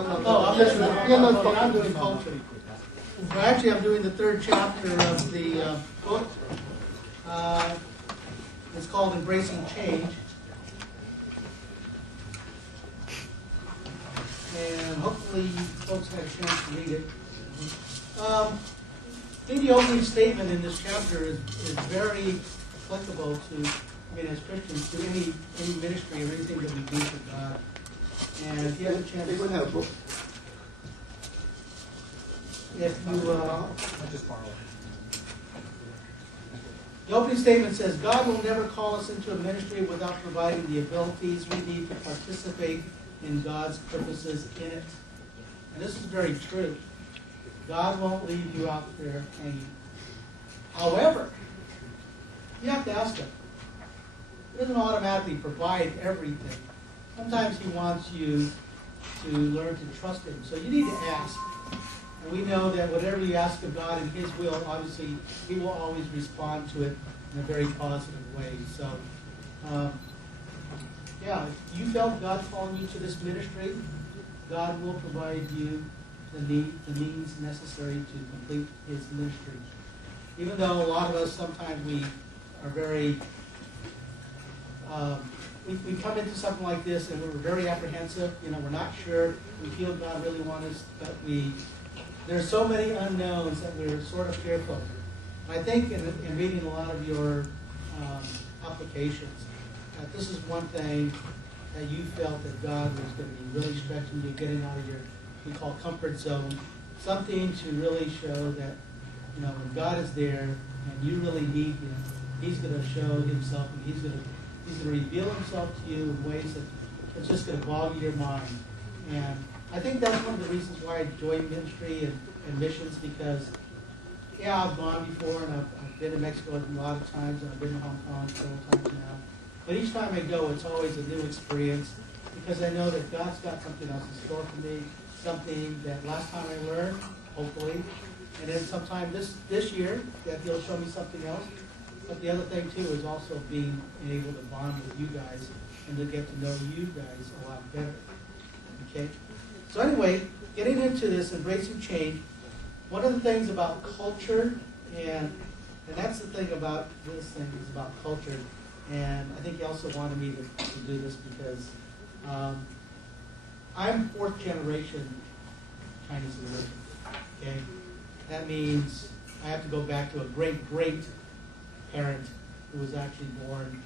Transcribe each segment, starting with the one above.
I'm doing culture. Well, actually, I'm doing the third chapter of the book. It's called Embracing Change. And hopefully you folks had a chance to read it. I think the opening statement in this chapter is very applicable to, as Christians, to any ministry or anything that we do for God. And if you have a chance, Anyone have a book? if you, the opening statement says, God will never call us into a ministry without providing the abilities we need to participate in God's purposes in it. And this is very true. God won't leave you out there hanging. However, you have to ask Him. He doesn't automatically provide everything. Sometimes He wants you to learn to trust Him. So you need to ask. And we know that whatever you ask of God in His will, obviously, He will always respond to it in a very positive way. So, if you felt God calling you to this ministry, God will provide you the means necessary to complete His ministry. Even though a lot of us, sometimes we are very, we come into something like this and we're very apprehensive. We're not sure. We feel God really wants us, but there's so many unknowns that we're sort of fearful. And I think in reading a lot of your applications, that this is one thing that you felt that God was going to be really stretching you, getting out of your, we call comfort zone, something to really show that, when God is there and you really need Him, He's going to show Himself and He's going to reveal Himself to you in ways that it's just going to boggle your mind. And I think that's one of the reasons why I joined ministry and missions, because, I've gone before and I've been to Mexico a lot of times and I've been to Hong Kong several times now. But each time I go, it's always a new experience because I know that God's got something else in store for me, something that last time I learned, hopefully, and then sometime this year that He'll show me something else. But the other thing, too, is also being able to bond with you guys and to get to know you guys a lot better. Okay? So anyway, getting into this, embracing change, one of the things about culture, and that's the thing about this thing, is about culture, and I think He also wanted me to do this because I'm fourth generation Chinese American. Okay? That means I have to go back to a great parent who was actually born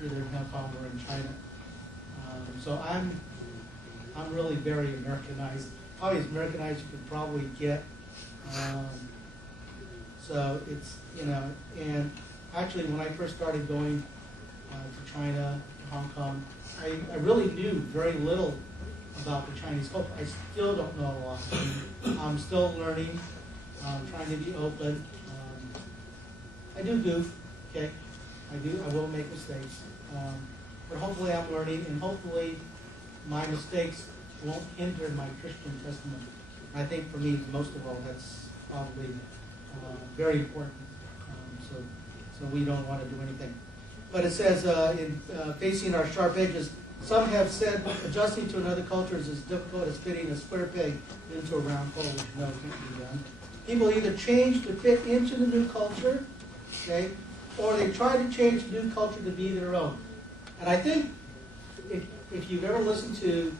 either in Hong Kong or in China. So I'm really very Americanized, probably as Americanized you could probably get. So it's, and actually when I first started going to China, to Hong Kong, I really knew very little about the Chinese culture. I still don't know a lot. I'm still learning, trying to be open. I do goof, okay? I will make mistakes. But hopefully I'm learning, and hopefully my mistakes won't hinder my Christian testimony. I think for me, most of all, that's probably very important. So we don't want to do anything. But it says, in facing our sharp edges, some have said adjusting to another culture is as difficult as fitting a square peg into a round hole, which no, can't be done. People either change to fit into the new culture, okay, or they try to change the new culture to be their own. And I think if you've ever listened to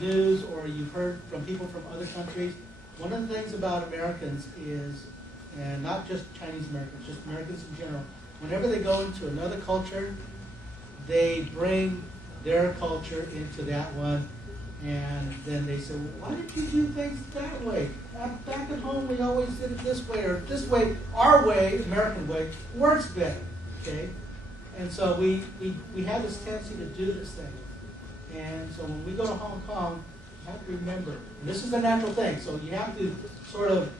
news or you've heard from people from other countries, one of the things about Americans is, and not just Chinese Americans, just Americans in general, whenever they go into another culture, they bring their culture into that one, and then they say, well, why did you do things that way? Back at home, we always did it this way, or this way, our way, American way, works better, okay? And so we have this tendency to do this thing. And so when we go to Hong Kong, you have to remember, and this is a natural thing, so you have to sort of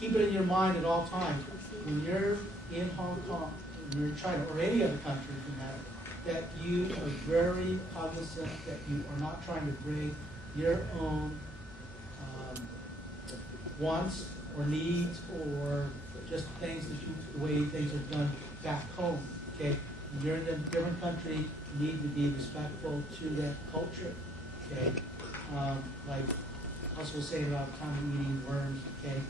keep it in your mind at all times. When you're in Hong Kong, when you're in China, or any other country for that matter, that you are very cognizant that you are not trying to bring your own wants or needs or just things the way things are done back home. Okay, when you're in a different country, you need to be respectful to that culture. Okay, like also was saying about Tommy eating worms, okay?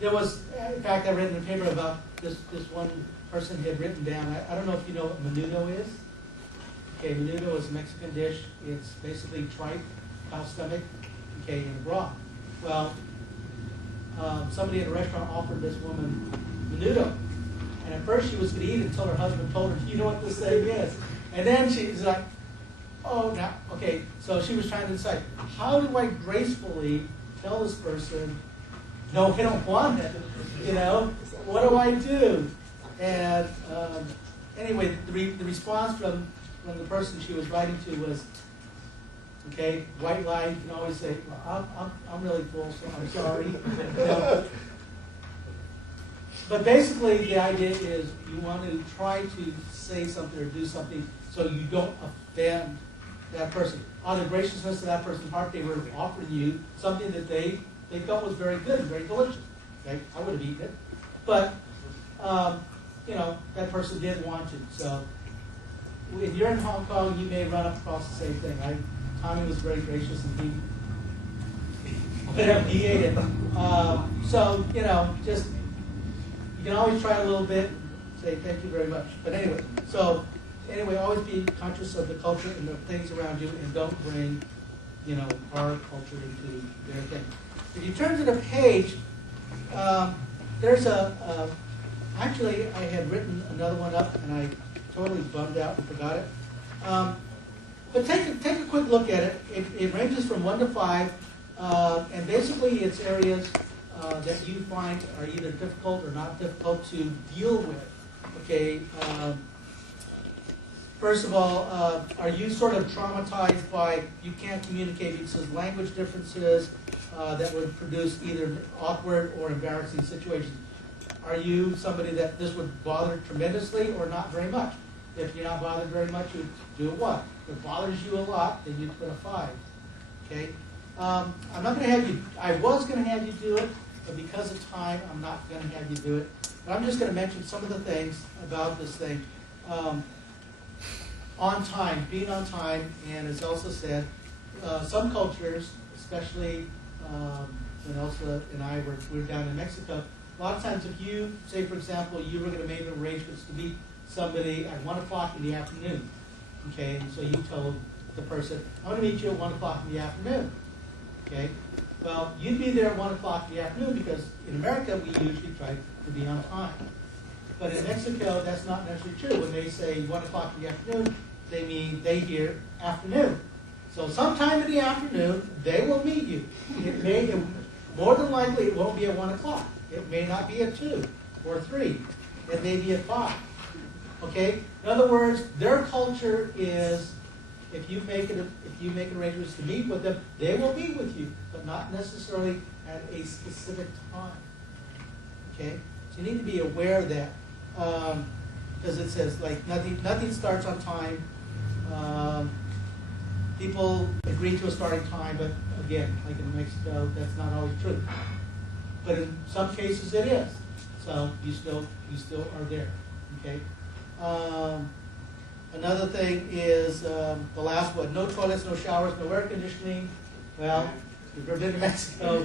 There was, in fact, I read in the paper about this one person had written down, I don't know if you know what menudo is. Okay, menudo is a Mexican dish. It's basically tripe, cow stomach, okay, in broth. Well, somebody at a restaurant offered this woman menudo. And at first she was going to eat it until her husband told her, you know what this thing is? And then she's like, oh, now, okay. So she was trying to decide, how do I gracefully tell this person, no, I don't want it? You know, what do I do? And anyway, the response from the person she was writing to was, okay, white lie, you can always say, well, I'm really full, so I'm sorry. You know? But basically, the idea is you want to try to say something or do something so you don't offend that person. Out of the graciousness of that person's heart, they were offering you something that they felt was very good and very delicious. Okay? I would have eaten it. But, you know, that person did want to. So, if you're in Hong Kong, you may run up across the same thing. Tommy was very gracious and he ate it. So, you know, just, you can always try a little bit, say thank you very much. But anyway, always be conscious of the culture and the things around you, and don't bring, you know, our culture into their thing. If you turn to the page, there's actually I had written another one up and I totally bummed out and forgot it. But take a quick look at it. It ranges from 1 to 5, and basically it's areas that you find are either difficult or not difficult to deal with. Okay. First of all, are you sort of traumatized by you can't communicate because of language differences that would produce either awkward or embarrassing situations? Are you somebody that this would bother tremendously or not very much? If you're not bothered very much, you do a 1. If it bothers you a lot, then you put a 5. Okay? I'm not going to have you, I was going to have you do it, but because of time, I'm not going to have you do it. But I'm just going to mention some of the things about this thing. On time, being on time, and as Elsa said, some cultures, especially when Elsa and I were down in Mexico, a lot of times if you, say for example, you were going to make arrangements to meet somebody at 1 o'clock in the afternoon, okay, and so you told the person, I'm going to meet you at 1 o'clock in the afternoon, okay, well, you'd be there at 1 o'clock in the afternoon because in America we usually try to be on time. But in Mexico, that's not necessarily true. When they say 1 o'clock in the afternoon, they mean they hear afternoon. So sometime in the afternoon, they will meet you. More than likely, it won't be at 1 o'clock. It may not be at 2 or 3. It may be at 5. Okay? In other words, their culture is if you make arrangements to meet with them, they will meet with you, but not necessarily at a specific time. Okay? So you need to be aware of that. Because it says like nothing starts on time. People agree to a starting time, but again, like in Mexico, that's not always true. But in some cases it is. So you still are there. Okay? Another thing is the last one, no toilets, no showers, no air conditioning. Well, if you've ever been to Mexico,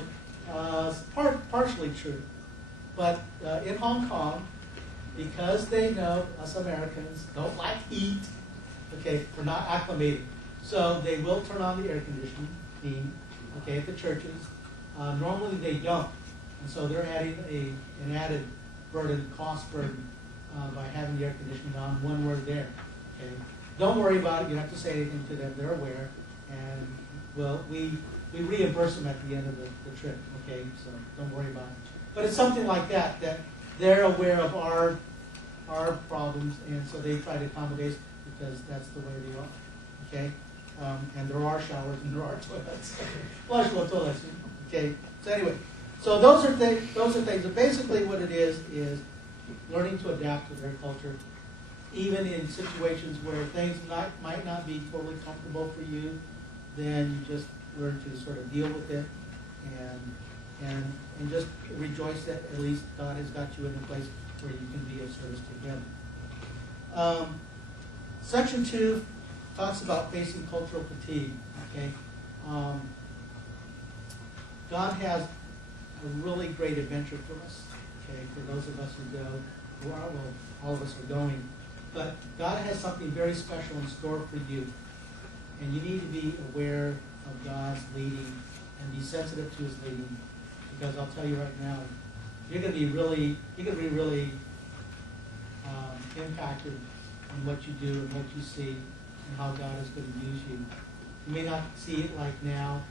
it's partially true. But in Hong Kong, because they know us Americans don't like heat, okay, we're not acclimated. So they will turn on the air conditioning, okay, at the churches. Normally they don't. And so they're adding an added burden, cost burden, by having the air conditioning on when we're there. Okay? Don't worry about it. You don't have to say anything to them. They're aware. And well, we reimburse them at the end of the trip. Okay, so don't worry about it. But it's something like that they're aware of our problems, and so they try to accommodate because that's the way they are. Okay, and there are showers and there are toilets, flushable toilets. Okay, so anyway, so those are things. But basically, what it is learning to adapt to their culture, even in situations where things might not be totally comfortable for you. Then you just learn to sort of deal with it and just rejoice that at least God has got you in a place where you can be of service to Him. Section 2 talks about facing cultural fatigue. Okay, God has a really great adventure for us. Okay, for those of us who go, well, all of us are going, but God has something very special in store for you, and you need to be aware of God's leading and be sensitive to His leading, because I'll tell you right now, you're going to be really impacted on what you do and what you see and how God is going to use you. You may not see it like now,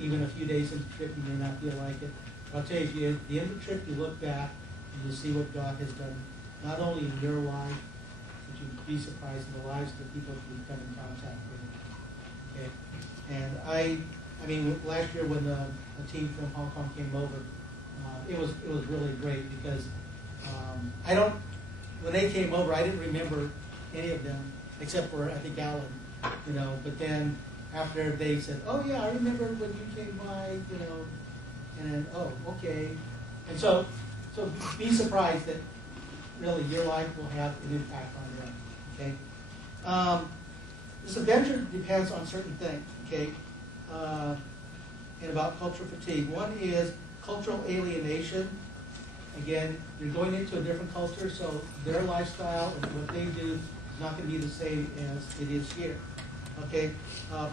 even a few days into the trip, you may not feel like it. But I'll tell you, if you, at the end of the trip, you look back and you see what God has done, not only in your life, but you'd be surprised in the lives of the people you've come in contact with. Okay, and I mean, last year when a team from Hong Kong came over, it was really great because when they came over, I didn't remember any of them except for I think Alan, But then after they said, "Oh yeah, I remember when you came by," and then okay, and so be surprised that really your life will have an impact on them. Okay, this adventure depends on certain things. Okay, and about cultural fatigue. One is cultural alienation. Again, you're going into a different culture, so their lifestyle and what they do is not going to be the same as it is here. Okay,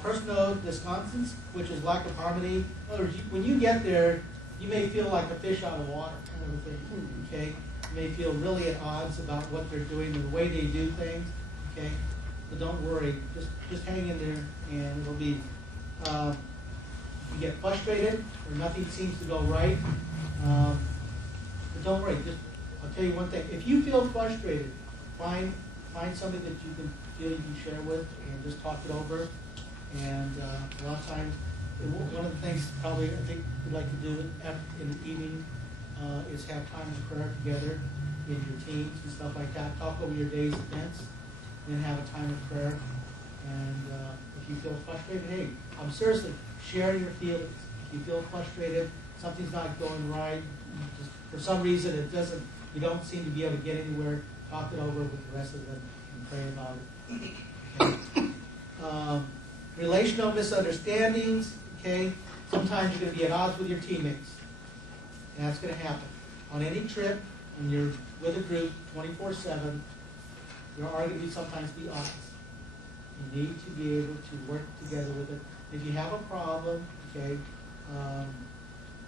personal discontent, which is lack of harmony. In other words, when you get there, you may feel like a fish out of water, kind of a thing. Okay, you may feel really at odds about what they're doing and the way they do things. Okay, but don't worry, just hang in there, and it'll be. You get frustrated, or nothing seems to go right. But don't worry. I'll tell you one thing. If you feel frustrated, find somebody that you can share with, and just talk it over. And a lot of times, one of the things probably I think we'd like to do in the evening is have time of prayer together in your teams and stuff like that. Talk over your day's events, then have a time of prayer. And if you feel frustrated, hey, I'm seriously share your feelings. If you feel frustrated, something's not going right, just for some reason you don't seem to be able to get anywhere, talk it over with the rest of them and pray about it. Okay. Relational misunderstandings. Okay, sometimes you're going to be at odds with your teammates, and that's going to happen on any trip. When you're with a group 24/7, there are going to sometimes be odds. You need to be able to work together with it. If you have a problem, okay,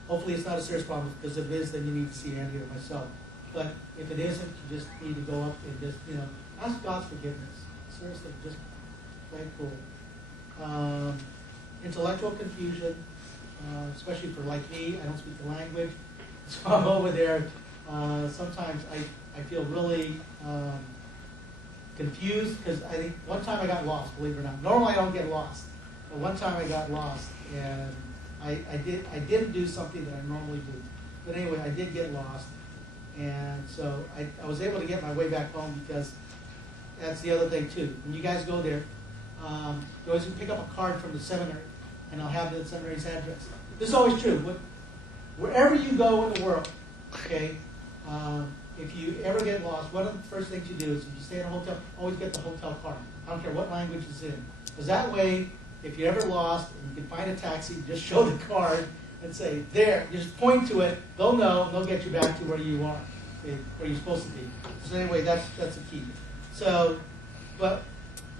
hopefully it's not a serious problem, because if it is, then you need to see Andy or myself. But if it isn't, you just need to go up and just, ask God's forgiveness. Seriously, just play it cool. Intellectual confusion, especially for like me, I don't speak the language, so I'm over there. Sometimes I feel really confused, because I think one time I got lost, believe it or not. Normally I don't get lost, but one time I got lost, and I didn't do something that I normally do. But anyway, I did get lost, and so I was able to get my way back home, because that's the other thing too. When you guys go there, you always pick up a card from the seminary, and I'll have the seminary's address. This is always true. Wherever you go in the world, okay, if you ever get lost, one of the first things you do is if you stay in a hotel, always get the hotel card. I don't care what language it's in. Because that way, if you're ever lost and you can find a taxi, just show the card and say, there, you just point to it, they'll know, they'll get you back to where you are, okay, where you're supposed to be. So anyway, that's the key. So, but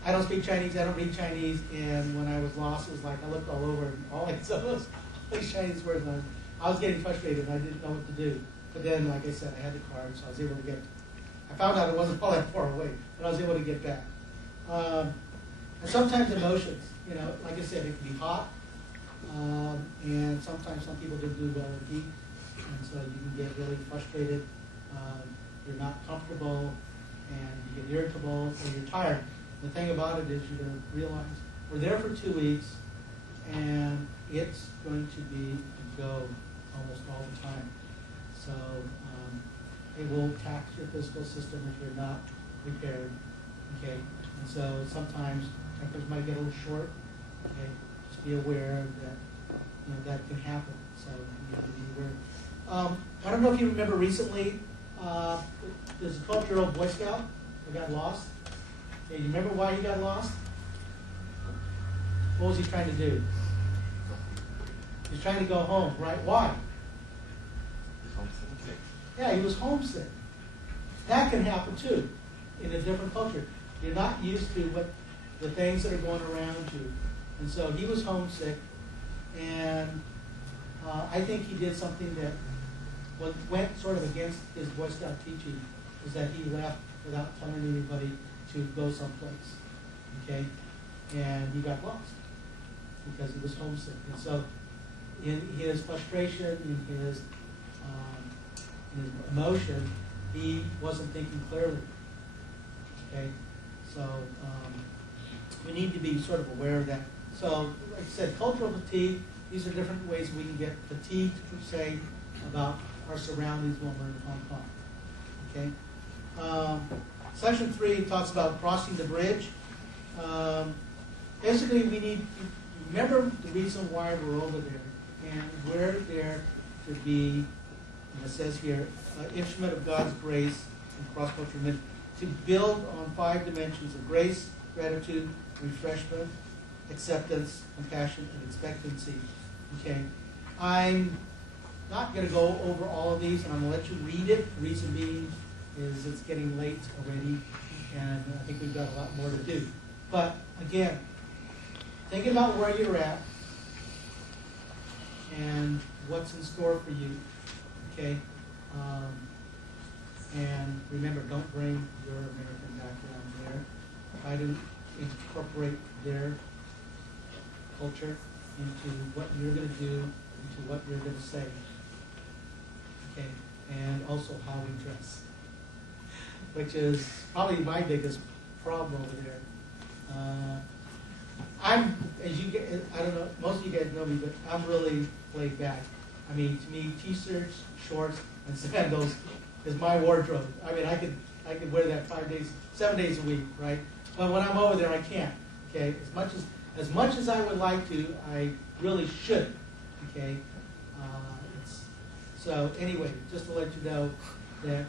I don't speak Chinese, I don't read Chinese, and when I was lost, it was like I looked all over, and all I saw was these Chinese words, and I was getting frustrated, and I didn't know what to do. But then, like I said, I had the card, so I was able to get. I found out it wasn't all that far away, but I was able to get back. And sometimes emotions, like I said, it can be hot, and sometimes some people don't do well in heat, and so you can get really frustrated. You're not comfortable, and you get irritable, or you're tired. The thing about it is you're going to realize we're there for 2 weeks, and it's going to be a go almost all the time. So it will tax your physical system if you're not prepared. Okay, and so sometimes tempers might get a little short. Okay, just be aware that that can happen. So you need to be aware. I don't know if you remember recently. There's a 12-year-old Boy Scout who got lost. Okay, you remember why he got lost? What was he trying to do? He's trying to go home, right? Why? Yeah, he was homesick. That can happen too in a different culture. You're not used to what the things that are going around you. And so he was homesick, and I think he did something that went sort of against his Boy Scout teaching, is that he left without telling anybody to go someplace. Okay? And he got lost because he was homesick. And so in his frustration, in his emotion, he wasn't thinking clearly. Okay? So we need to be sort of aware of that. So, like I said, cultural fatigue, these are different ways we can get fatigued, per se, about our surroundings when we're in Hong Kong. Okay? Section 3 talks about crossing the bridge. Basically, we need to remember the reason why we're over there. And we're there to be, and it says here, instrument of God's grace and cross-cultural mission, to build on 5 dimensions of grace, gratitude, refreshment, acceptance, compassion, and expectancy. Okay, I'm not going to go over all of these, and I'm going to let you read it. The reason being is it's getting late already, and I think we've got a lot more to do. But again, think about where you're at and what's in store for you. Okay, and remember, don't bring your American background there. Try to incorporate their culture into what you're going to do, into what you're going to say. Okay, and also how we dress, which is probably my biggest problem over there. I'm, as you get, I don't know, most of you guys know me, but I'm really laid back. I mean, to me, t-shirts, shorts, and sandals is my wardrobe. I mean, I could wear that 7 days a week, right? But when I'm over there, I can't. Okay, as much as I would like to, I really shouldn't. Okay, so anyway, just to let you know that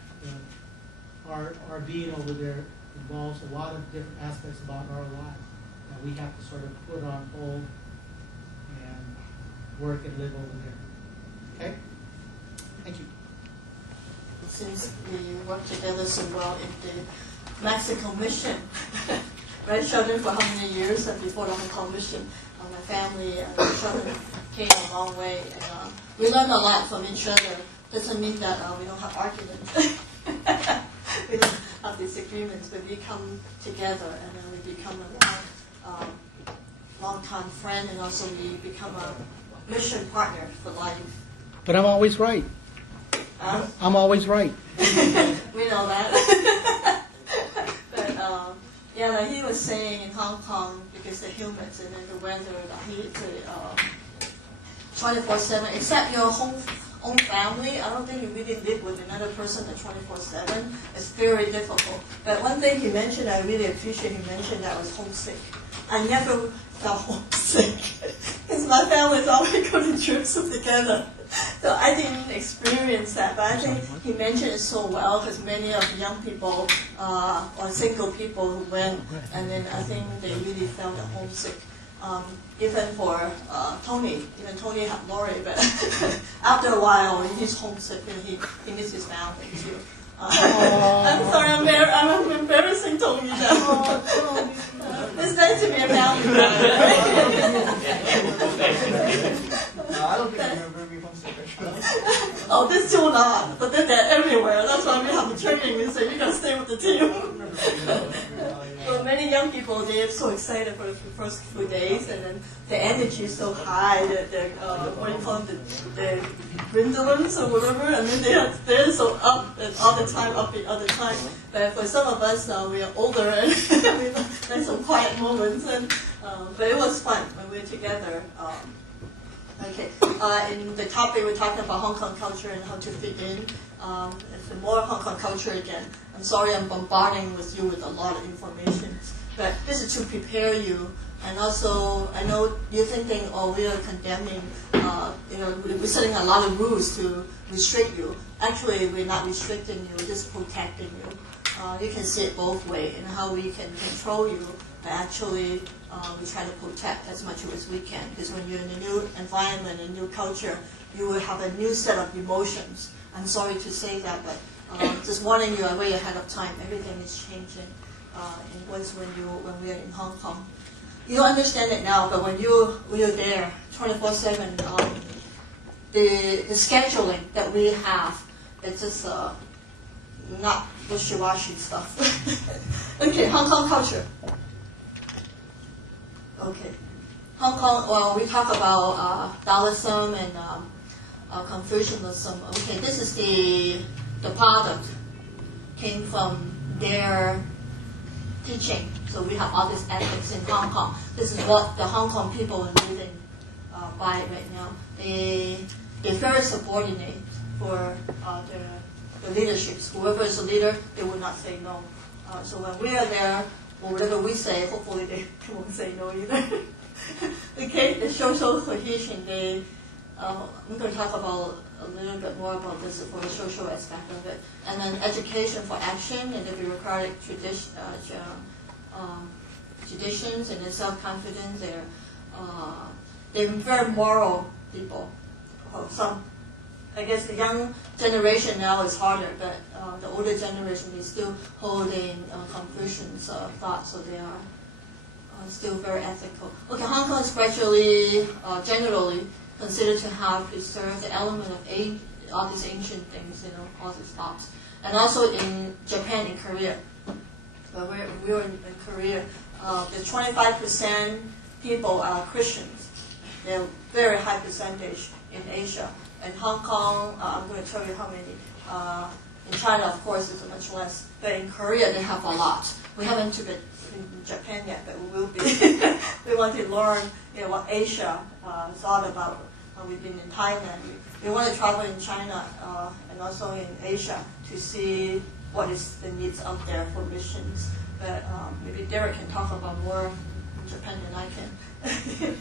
our being over there involves a lot of different aspects about our lives that we have to sort of put on hold and work and live over there. Okay? Thank you. Since we work together so well in the Mexico mission, right, children, for how many years before the Hong Kong mission, my family and the children came a long way, and we learn a lot from each other. Doesn't mean that we don't have arguments. We don't have disagreements, but we come together and then we become a long-time friend, and also we become a mission partner for life. But I'm always right. I'm always right. We know that. But yeah, like he was saying, in Hong Kong, because the humans and then the weather, the heat, 24/7, except your own family, I don't think you really live with another person at 24/7. It's very difficult. But one thing he mentioned, I really appreciate, he mentioned that I was homesick. I never felt homesick because my families always go to trips together. So I didn't experience that, but I think he mentioned it so well because many of the young people or single people who went, and then I think they really felt homesick. Even for Tony, even Tony had Lori, but after a while he's homesick and he misses his family too. I'm sorry, I'm embarrassing Tony now. It's nice to be a family. No, I don't think I'm ever be homesick. Oh, this too not, but then they're everywhere. That's why we have the training. We say you gotta stay with the team. Well, many young people, they're so excited for the first few days, and then the energy is so high that what do you call them, the Grindelins or whatever, and then they're so up and all the time, upbeat all the time. But for some of us now, we are older and there's some quiet moments, and but it was fun when we were together. Okay, in the topic we're talking about Hong Kong culture and how to fit in. It's more Hong Kong culture again. I'm sorry I'm bombarding with you with a lot of information, but this is to prepare you. And also, I know you're thinking, oh, we are condemning, we're setting a lot of rules to restrict you. Actually, we're not restricting you, we're just protecting you. You can see it both ways, and how we can control you But actually, we try to protect as much as we can, because when you're in a new environment, a new culture, you will have a new set of emotions. I'm sorry to say that, but just warning you way ahead of time. Everything is changing. It was when we were in Hong Kong. You don't understand it now, but when you're there 24/7, the scheduling that we have, it's just not wishy-washy stuff. Okay, Hong Kong culture. Okay, Hong Kong. Well, we talk about Taoism and Confucianism. Okay, this is the product came from their teaching. So we have all these ethics in Hong Kong. This is what the Hong Kong people are living by right now. They're very subordinate for the leaderships. Whoever is a leader, they will not say no. So when we are there, or whatever we say, hopefully they won't say no either. Okay, the social cohesion. I'm going to talk about a little bit more about this for the social aspect of it. And then education for action and the bureaucratic traditions and the self-confidence. They're very moral people. I guess the young generation now is harder, but the older generation is still holding Confucian's thoughts, so they are still very ethical. Okay, Hong Kong is gradually, generally considered to have preserved the element of all these ancient things, all these thoughts. And also in Japan and Korea. We were in Korea. The 25% people are Christians. They're a very high percentage in Asia. In Hong Kong, I'm going to tell you how many. In China, of course, it's much less. But in Korea, they have a lot. We haven't took it in Japan yet, but we will be. We want to learn what Asia is all about. We've been in Thailand. We want to travel in China and also in Asia to see what is the needs out there for missions. But maybe Derek can talk about more in Japan than I can.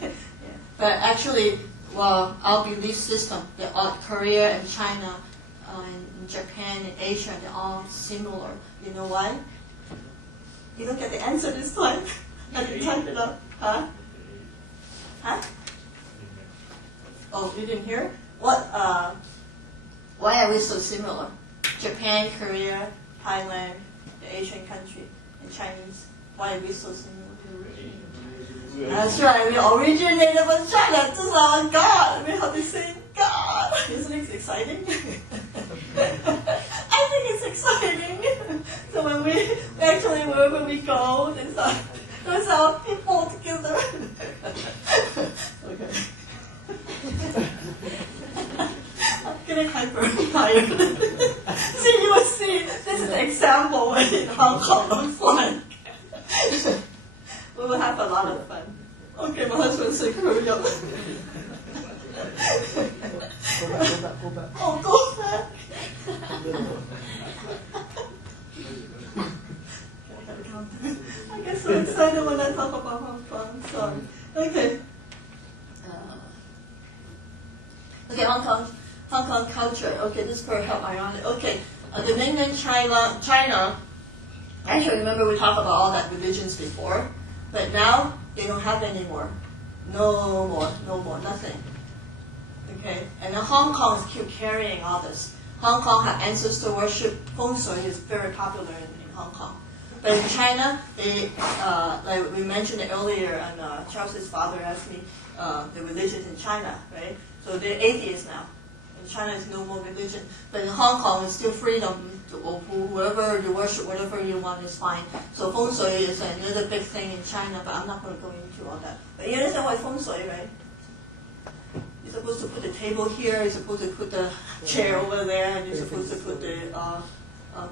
Yeah. But actually, well, our belief system, Korea and China, and Japan and Asia, they're all similar. You know why? You don't get the answer this time. I can type it up. Huh? Huh? Oh, you didn't hear? What? Why are we so similar? Japan, Korea, Thailand, the Asian country, and Chinese. Why are we so similar? That's right. We originated from China. This is our God. We have the same God. Isn't it exciting? I think it's exciting. So when we actually wherever we go, there's our people together. Okay. I'm getting hyper tired. See, you will see. This is an example what in Hong Kong looks like. We will have a lot of fun. Okay, my husband said hurry up. Go back. Oh, go back. I get so excited when I talk about Hong Kong. Sorry. Okay. Okay, Hong Kong culture. Okay, this part help ironic. Okay, the mainland China. Actually, remember we talked about all that religions before, but now they don't have any more. No more, nothing. Okay, and then Hong Kong keep carrying all this. Hong Kong have ancestor worship. Feng Shui is very popular in Hong Kong. But in China, they, like we mentioned it earlier, and Charles's father asked me the religions in China, right? So they're atheists now. In China, is no more religion. But in Hong Kong, it's still freedom. Whoever you worship, whatever you want is fine. So Feng Shui is another big thing in China, but I'm not going to go into all that. But you understand why Feng Shui, right? You're supposed to put the table here, you're supposed to put the chair over there, and you're supposed to put the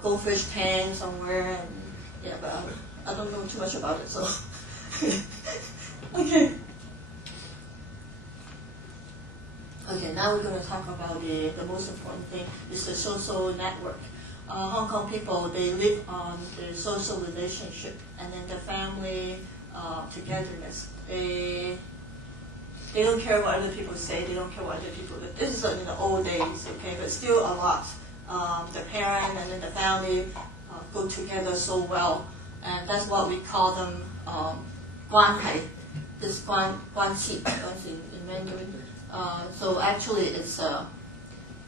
goldfish tank somewhere. And, yeah, but I don't know too much about it, so. Okay. Okay, now we're going to talk about the most important thing, is the social network. Hong Kong people, they live on the social relationship and then the family togetherness. They don't care what other people say, they don't care what other people do. This is in the old days, okay, but still a lot. The parent and then the family go together so well, and that's what we call them 关系, this 关系 in Mandarin. So actually it's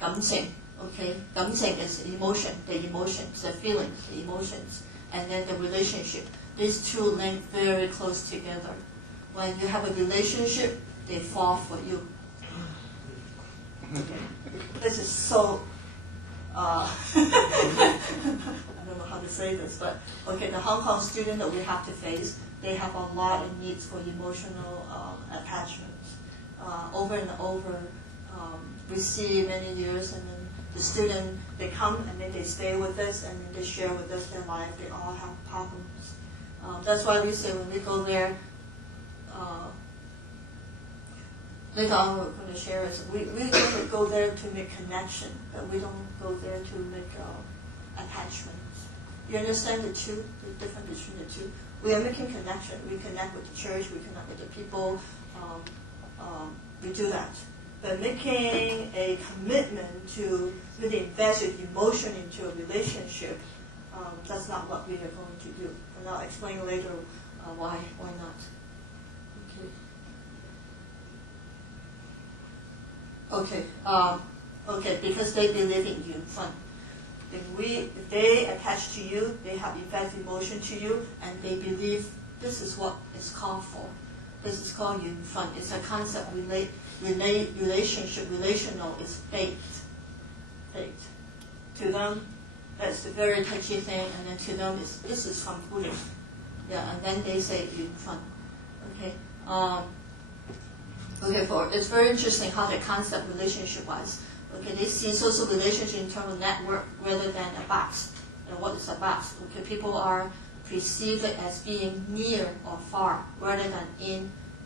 感情, okay? 感情 is emotion, the emotions, the feelings, the emotions, and then the relationship. These two link very close together. When you have a relationship, they fall for you. Okay. This is so, I don't know how to say this, but okay, the Hong Kong student that we have to face, they have a lot of needs for emotional attachments. Over and over, we see many years, and then the student, they come and then they stay with us, and then they share with us their life. They all have problems. That's why we say when we go there, later on we're going to share it. We go there to make connection, but we don't go there to make attachments. You understand the two, the difference between the two? We are making connection. We connect with the church. We connect with the people. We do that. But making a commitment to really invest your emotion into a relationship, that's not what we are going to do. And I'll explain later why not. Okay. Okay, because they believe in Yunfen. If they attach to you, they have invest emotion to you, and they believe this is what it's called for. This is called Yunfen. It's a concept, relationship, relational, it's fate. Fate. To them, that's a very touchy thing, and then to them, this is from Buddhism. Yeah, and then they say Yunfen. Okay. It's very interesting how the concept relationship-wise. Okay, they see social relationship in terms of network rather than a box. And what is a box? Okay, people are perceived as being near or far rather than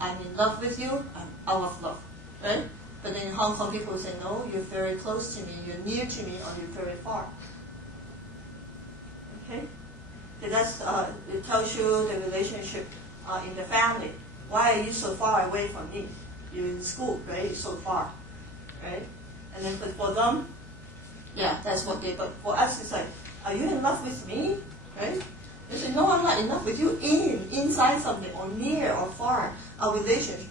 I'm in love with you, I'm out of love, right? But in Hong Kong, people say, no, you're very close to me, you're near to me, or you're very far. Okay, so that's it tells you the relationship in the family. Why are you so far away from me? You're in school, right? So far, right? And then, but for them, yeah, that's what they. But for us, it's like, are you in love with me, right? They say, no, I'm not in love with you. Inside something, or near or far, our relationship,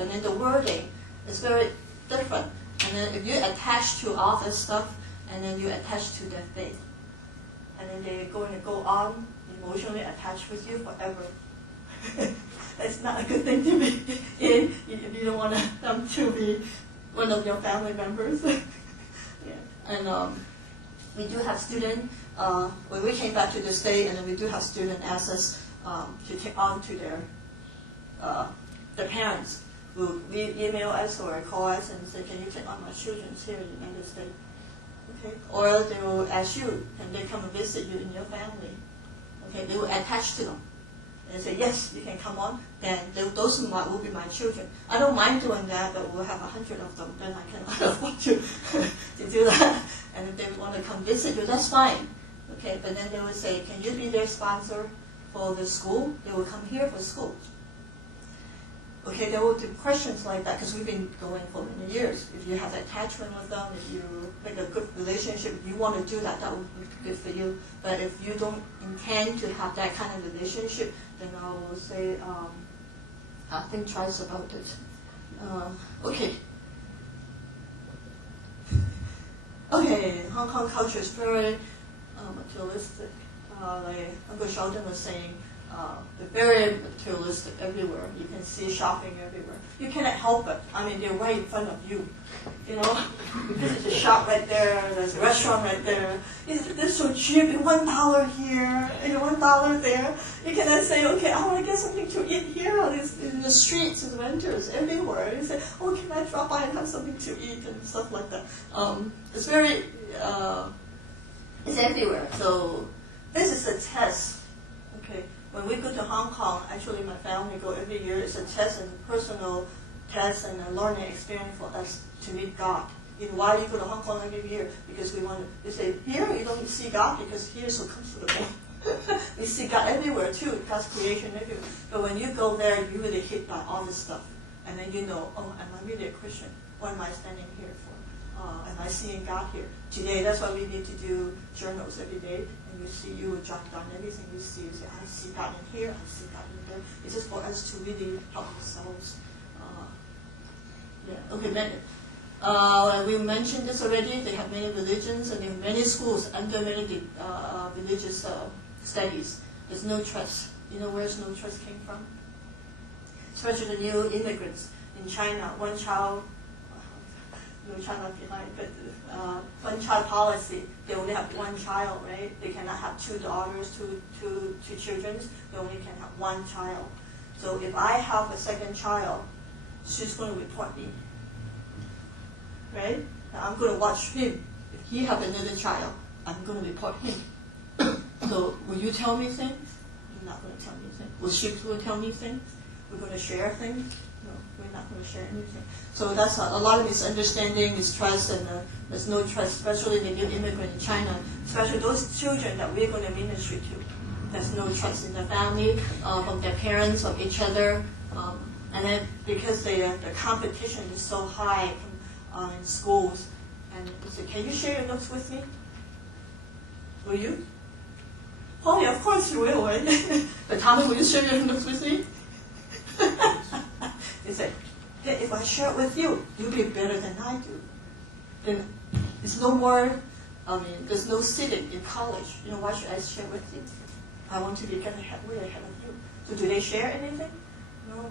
and then the wording is very different. And then if you attach to all this stuff, and then you attach to their faith, and then they're going to go on emotionally attached with you forever. It's not a good thing to be in if you don't want them to be one of your family members. Yeah. And we do have students, when we came back to the state, and then we do have students ask us to take on to their parents who email us or call us and say, can you take on my children here in the United States? Okay. Or they will ask you, can they come and visit you in your family? Okay, they will attach to them. And say, yes, you can come on, then those will be my children. I don't mind doing that, but we'll have 100 of them, then I cannot afford to do that. And if they want to come visit you, that's fine. Okay, but then they will say, can you be their sponsor for the school? They will come here for school. Okay, there will be questions like that, because we've been going for many years. If you have attachment with them, if you make a good relationship, if you want to do that, that would be good for you. But if you don't intend to have that kind of relationship, then I will say, think twice about it. Okay. Okay, Hong Kong culture is very materialistic. Like Uncle Sheldon was saying, they're very materialistic everywhere. You can see shopping everywhere. You cannot help it. I mean, they're right in front of you. You know, because there's a shop right there, there's a restaurant right there. They're so cheap, $1 here, and $1 there. You cannot say, okay, I want to get something to eat here. In the streets, in the vendors, everywhere. You say, oh, can I drop by and have something to eat and stuff like that. It's very, it's everywhere. So this is a test. Okay. When we go to Hong Kong, actually my family go every year. It's a test and a personal test and a learning experience for us to meet God. You know, why you go to Hong Kong every year? Because we want to, you say, here you don't see God because here is so comfortable. We see God everywhere too, God's creation everywhere. But when you go there, you really hit by all this stuff. And then you know, oh, am I really a Christian? What am I standing here for? Am I seeing God here? Today, that's why we need to do journals every day. And you will jot down everything you see. You say, I see God in here, I see God in there. It's just for us to really help ourselves. We mentioned this already. They have many religions and there are many schools under many religious studies. There's no trust. You know where no trust came from? Especially the new immigrants in China. One child, no child left behind, but one child policy. They only have one child, right? They cannot have two daughters, two children. They only can have one child. So if I have a second child, she's going to report me, right? I'm going to watch him. If he have another child, I'm going to report him. So will you tell me things? You're not going to tell me things. Will she tell me things? We're going to share things? No, we're not going to share anything. So that's a lot of misunderstanding, mistrust, and there's no trust, especially the new immigrant in China, especially those children that we're going to minister to. There's no trust in their family, from their parents, of each other. And then because the competition is so high in schools, and they say, can you share your notes with me? Will you? Oh, yeah, of course you will, right? But Tommy, will you share your notes with me? They say, yeah, if I share it with you, you'll be better than I do. Then it's no more, there's no sitting in college. You know, why should I share with you? I want to be way ahead of you. So do they share anything? No.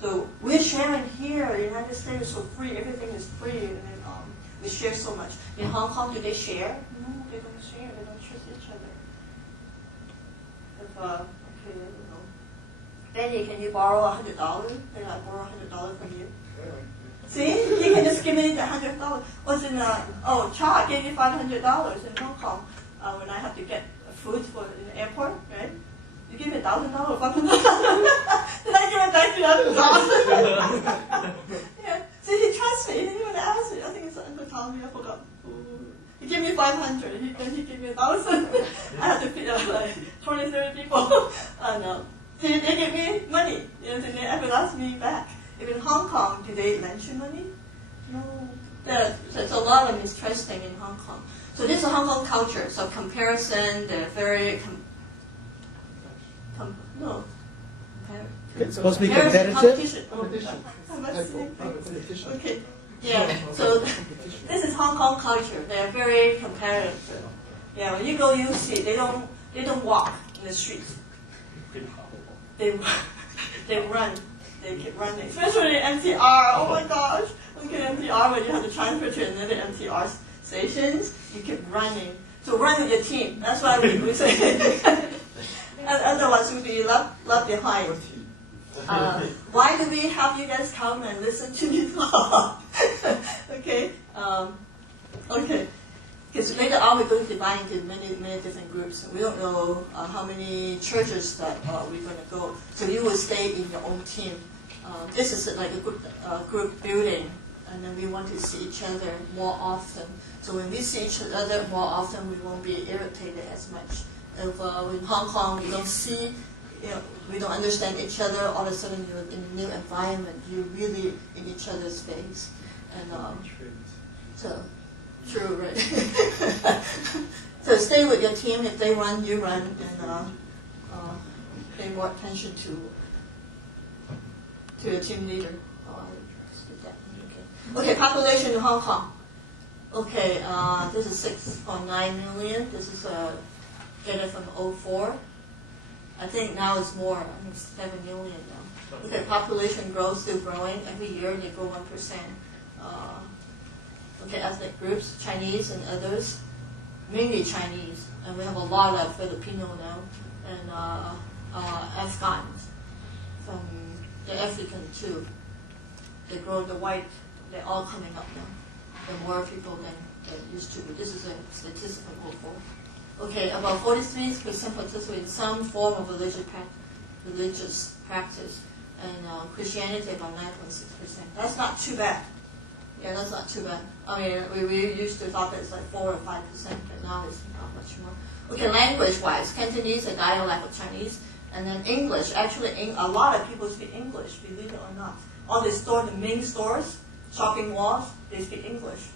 So we're sharing here in the United States, so free, everything is free, and then, we share so much. In Hong Kong, do they share? No, they don't share, they don't trust each other. If, okay, I don't know. Danny, can you borrow $100? Can I borrow $100 from you? See, he can just give me the $100. What's in Cha gave me $500 in Hong Kong when I have to get food in the airport, right? You give me $1,000 or $500. Then I give it back to $1,000. Yeah. See, he trusts me. He didn't even ask me. I think it's Uncle Tommy. I forgot. He gave me 500. Then he gave me 1,000. I had to feed like 20, 30 people. No. See, they give me money. You know, they never ask me back. If in Hong Kong, do they lend you money? No. There's a lot of mistrusting in Hong Kong. So this is Hong Kong culture. So comparison, they're very It's supposed to be competition. Competition. Okay. Yeah. So this is Hong Kong culture. They're very competitive. Yeah. When you go, you see they don't walk in the streets. They run. They keep running. Especially MTR. Oh my gosh. Look at MTR when you have to transfer to another MTR stations. You keep running. So run with your team. That's why we say. Otherwise, we'll be left behind. Why do we have you guys come and listen to me talk? Okay. Okay. Because later on we're going to divide into many different groups. We don't know how many churches that we're going to go. So you will stay in your own team. This is like a group building, and then we want to see each other more often. So when we see each other more often, we won't be irritated as much. If in Hong Kong we don't see, we don't understand each other, all of a sudden you're in a new environment, you're really in each other's face. And so, true, right? So stay with your team. If they run, you run, and pay more attention to your team leader. Okay, population in Hong Kong. Okay, this is 6.9 million. This is get it from 04. I think now it's more. I think it's 7 million now. Okay, population growth still growing. Every year they grow 1%. Okay, ethnic groups, Chinese and others, mainly Chinese, and we have a lot of Filipino now, and Afghans, from the African too. They grow the white. They're all coming up now. There are more people than used to be. This is a statistical report. Okay, about 43% participate in some form of religious practice, and Christianity about 9.6%. That's not too bad. Yeah, that's not too bad. I mean, we used to thought that it's like 4 or 5%, but now it's not much more. Okay, language-wise, Cantonese, a dialect of Chinese, and then English. Actually, a lot of people speak English, believe it or not. All the main stores, shopping malls, they speak English.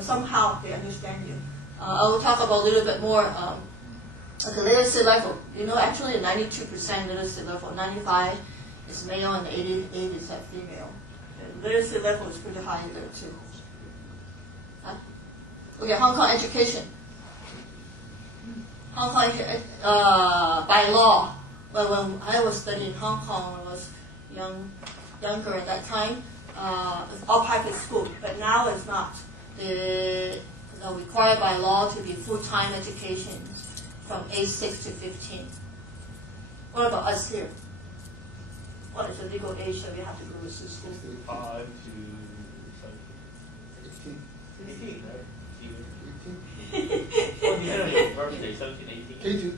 somehow they understand you. I will talk about a little bit more the literacy level. You know, actually 92% literacy level, 95 is male and 88 is female. The literacy level is pretty high there too. Okay, Hong Kong education. Hong Kong, by law, but when I was studying Hong Kong, when I was younger at that time, it's all private school, but now it's not. They are required by law to be full-time education from age 6 to 15. What about us here? What is the legal age that we have to go to school? 5 to 18. 18, right? K Probably say 17, 18. to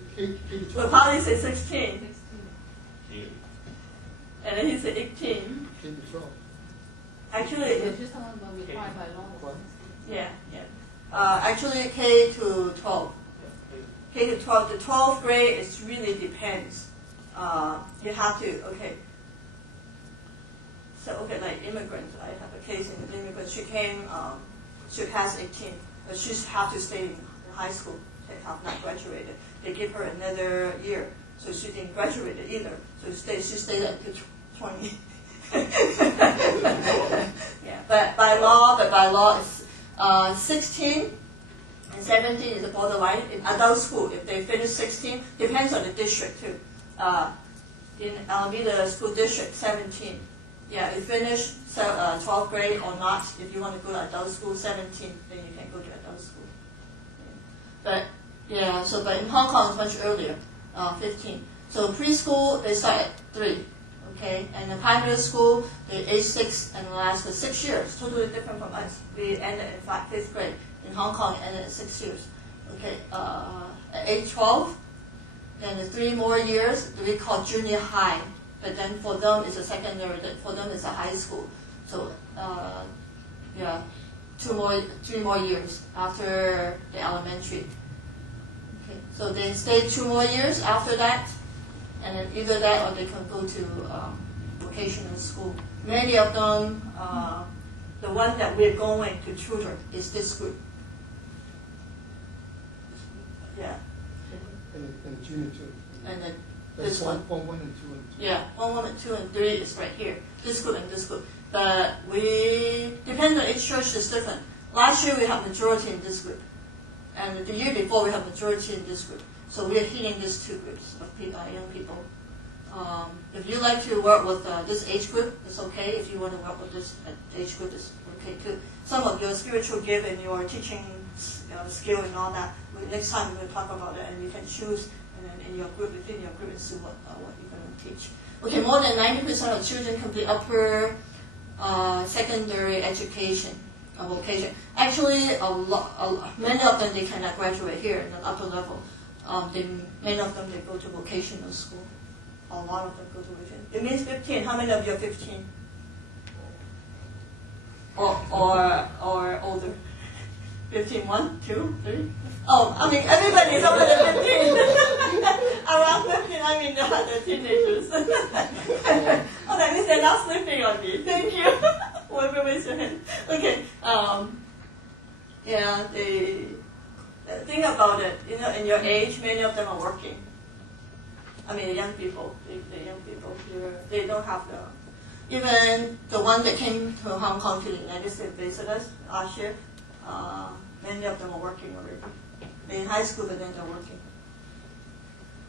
We'll 12. probably say 16, Yeah. and then he said 18. K to 12. Actually, Just someone will be required by law. yeah. Actually, K to 12. K to 12. The 12th grade is really depends. You have to, okay. So, okay, like immigrants, I have a case in an immigrant. She came, she passed 18, but she has to stay in high school. They have not graduated. They give her another year, so she didn't graduate either. So she stayed up to 20. Yeah, but by law, it's 16 and 17 is the borderline. In adult school, if they finish 16, depends on the district too. In Alameda School District, 17. Yeah, you finish 12th grade or not. If you want to go to adult school, 17, then you can go to adult school. But yeah, but in Hong Kong it's much earlier, 15. So preschool they start at 3. Okay, and the primary school, they age 6 and last for 6 years, totally different from us. We ended in 5th grade. In Hong Kong, it ended at 6 years. Okay, at age 12, then the 3 more years we call junior high. But then for them it's a secondary. For them it's a high school. So 3 more years after the elementary. Okay, so they stay 2 more years after that. And then either that or they can go to vocational school. Many of them, the one that we're going to tutor is this group. Yeah. And the junior too. And then That's this one. 1 and 2 and 2. Yeah, 1, 2, and 3 is right here. This group and this group. But we, depending on each church, is different. Last year we have majority in this group. And the year before we have majority in this group. So we are hitting these 2 groups of young people. If you like to work with this age group, it's okay. If you want to work with this age group, it's okay too. Some of your spiritual gift and your teaching skill and all that, next time we're going to talk about it, and you can choose and then in your group, within your group, and see what you're going to teach. Okay, more than 90% of children complete upper secondary education. Vocation. Actually, many of them they cannot graduate here in the upper level. Many of them they go to vocational school. A lot of them go to vocational. It means 15. How many of you are 15? Or older? 15, 1, 2, 3? Oh, I mean everybody is older than 15. Around 15, I mean they're teenagers. Oh, that means they're not sleeping on me. Thank you. Whoever raise your hand. Okay. Yeah, they think about it. You know, in your age, many of them are working. I mean, the young people. The young people here, they don't have the. Even the one that came to Hong Kong to the United States visit us last year, many of them are working already. They're in high school, but then they're working.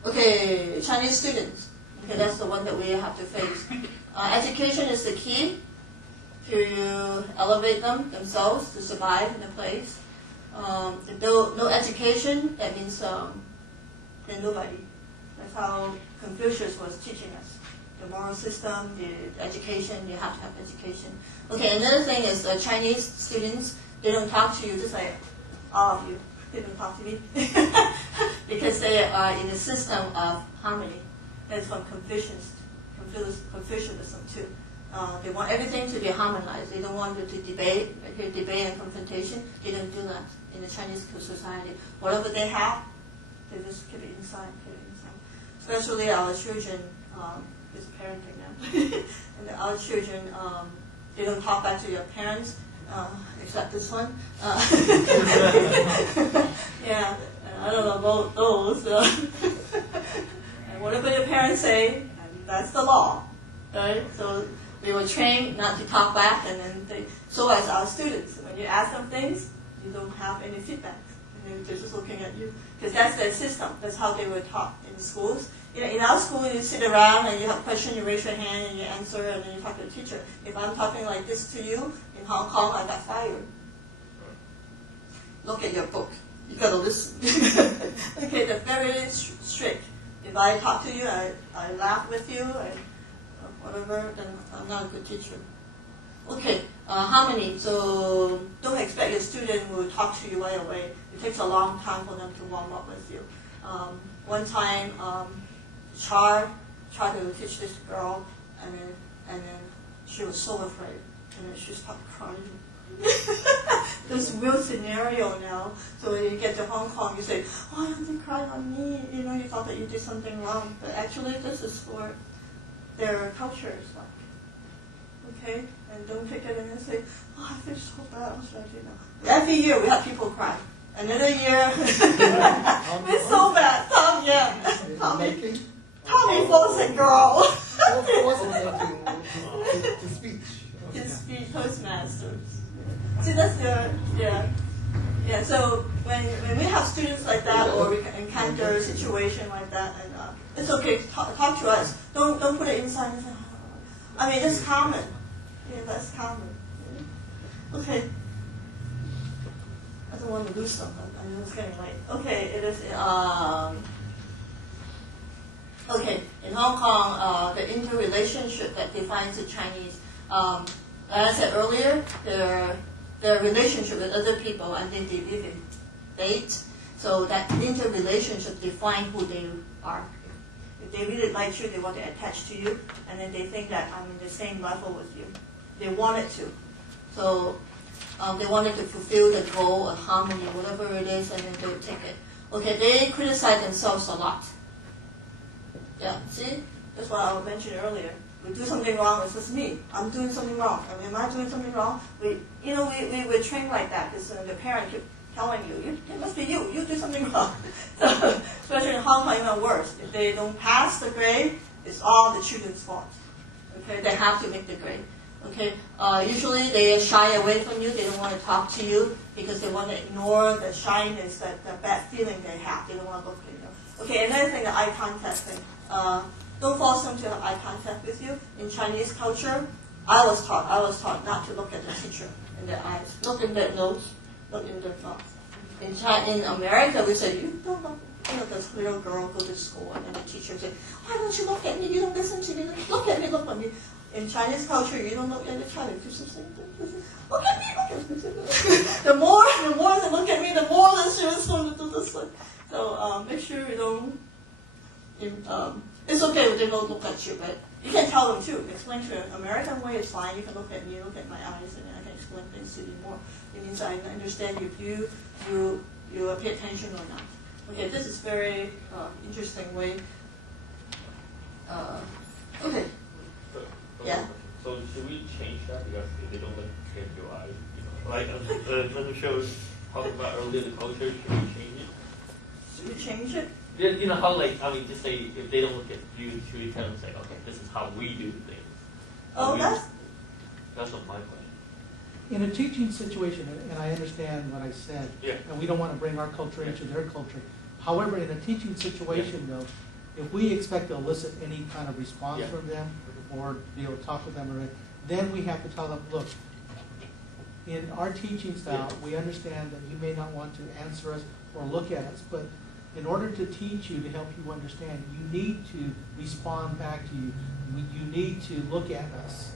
Okay, Chinese students. Okay, that's the one that we have to face. Education is the key to elevate themselves to survive in a place. If no education, that means they're nobody. That's how Confucius was teaching us. The moral system, the education, you have to have education. Okay, another thing is Chinese students, they don't talk to you just like all of you. They don't talk to me. Because they are in a system of harmony. That's from Confucianism too. They want everything to be harmonized. They don't want you to debate and confrontation. They don't do that in the Chinese society. Whatever they have, they just keep it inside. Especially our children, is parenting now. And our children, they don't talk back to your parents. except this one. Yeah, I don't know about those. And whatever your parents say, that's the law, right? So we were trained not to talk back, and then so as our students, when you ask them things, you don't have any feedback. And they're just looking at you. Because that's their system. That's how they were taught in schools. You know, in our school, you sit around and you have a question, you raise your hand and you answer, and then you talk to the teacher. If I'm talking like this to you, in Hong Kong, I got fired. Look at your book. You gotta listen. Okay, they're very strict. If I talk to you, I laugh with you, and whatever, then I'm not a good teacher. Okay, harmony. So don't expect your student will talk to you right away. It takes a long time for them to warm up with you. One time, Char tried to teach this girl, and then she was so afraid, and then she started crying. This real scenario now. So when you get to Hong Kong, you say, "Why don't you cry on me? You know, you thought that you did something wrong." But actually, this is for their culture is like. Okay, and don't take it and say, "Oh, I feel so bad. What should I do now?" Every year we have people cry. Another year, we're so bad. Tommy Folsom girl. To speech. Just be postmasters. See, that's yeah. So when we have students like that, or we can encounter a situation like that, and it's okay to talk to us. Don't put it inside. I mean, it's common. Yeah, that's common. Okay. I don't want to lose something. I'm just getting late. Okay, it is. Okay, in Hong Kong, the interrelationship that defines the Chinese. As I said earlier, their relationship with other people, and then they live in date. So that interrelationship defines who they are. If they really like you, they want to attach to you, and then they think that I'm in the same level with you. They wanted to. So they wanted to fulfill the goal of harmony, whatever it is, and then they would take it. Okay, they criticize themselves a lot. Yeah, see? That's what I mentioned earlier. We do something wrong, it's just me. I'm doing something wrong. I mean, am I doing something wrong? We're trained like that because the parent keep telling you, it must be you do something wrong. So, especially in Hong Kong, even worse. If they don't pass the grade, it's all the children's fault. Okay, they have to make the grade. Okay, usually they shy away from you. They don't want to talk to you because they want to ignore the shyness, the bad feeling they have. They don't want to look at you. Okay, another thing, the eye contact thing. Don't force them to have eye contact with you. In Chinese culture, I was taught not to look at the teacher in their eyes. Look in their nose, look in their mouth. In America, we say, you don't look. You know, this little girl go to school, and then the teacher say, "Why don't you look at me? You don't listen to me. Look at me, look at me." In Chinese culture, you don't look at the child. Do something. Look at me, look at me. The more they look at me, the more the students want to do this one. So make sure you don't. It's okay if they don't look at you, but you can tell them too. Explain to them. American way is fine. You can look at me, look at my eyes, and then I can explain things to you more. It means I understand if you pay attention or not. Okay, this is very interesting way. Okay. Yeah. So should we change that because if they don't look at your eyes, like Mr. shows talking about earlier the culture, should we change it? Should we change it? You know how just say if they don't look at you, should we tell them say, okay, this is how we do things? Oh, that's not my question. In a teaching situation, and I understand what I said, and we don't want to bring our culture into their culture. However, in a teaching situation, though, if we expect to elicit any kind of response from them or be able to talk with them, then we have to tell them, look, in our teaching style, we understand that you may not want to answer us or look at us, but in order to teach you, to help you understand, you need to respond back to you. You need to look at us.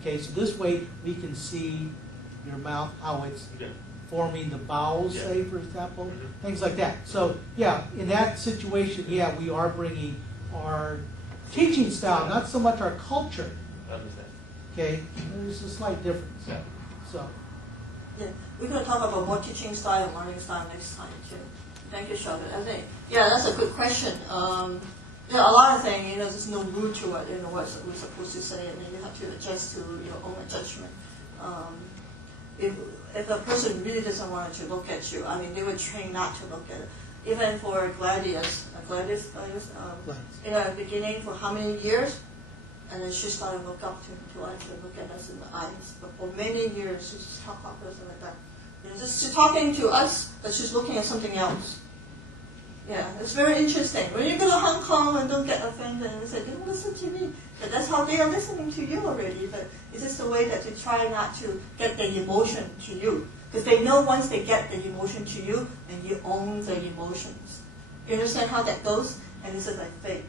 Okay, so this way we can see your mouth, how it's forming the vowels, say, for example, things like that. So, in that situation, we are bringing our teaching style, not so much our culture. I understand. Okay, there's a slight difference. Yeah. So. Yeah, we're going to talk about more teaching style and learning style next time too. Thank you, Charlotte. I think, that's a good question. A lot of things, there's no rule to it, what we're supposed to say, and then you have to adjust to your own judgment. if a person really doesn't want to look at you, I mean, they were trained not to look at it. Even for gladiators, in the beginning for how many years, and then she started to look up to us and look at us in the eyes. But for many years, she just talked about us like that. She's talking to us, but she's looking at something else. Yeah, it's very interesting. When you go to Hong Kong and don't get offended and say, don't listen to me. But that's how they are listening to you already. But it's just a way that they try not to get the emotion to you. Because they know once they get the emotion to you, and you own the emotions. You understand how that goes? And this is like fate.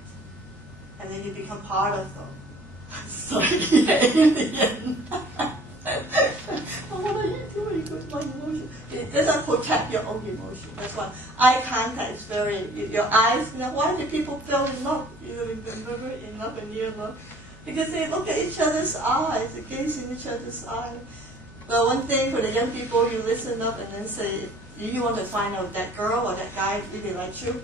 And then you become part of them. So in the end. Oh, what are you doing with my emotion? It doesn't protect your own emotion. That's why eye contact is very, your eyes, why do people fall in love? You remember in love and near love? Because they look at each other's eyes, they gaze in each other's eyes. Well, one thing for the young people, you listen up and then say, do you want to find out if that girl or that guy really likes you?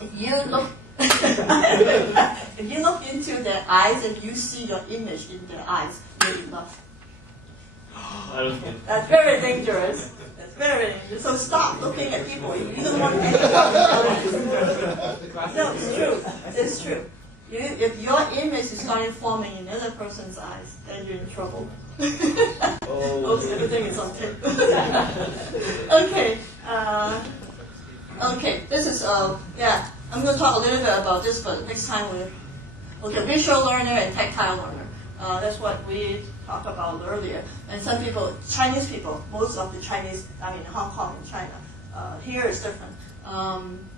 If you look if you look into their eyes and you see your image in their eyes, you're in love. That's very dangerous. That's very dangerous. So stop looking at people. You don't want anyone. No, it's true. It's true. If your image is starting forming in another person's eyes, then you're in trouble. Oops, everything is on tape. Okay. Okay. This is yeah. I'm going to talk a little bit about this, but next time okay, visual learner and tactile learner. That's what we talked about earlier. And some people, Chinese people, most of the Chinese, I mean Hong Kong and China, here is different.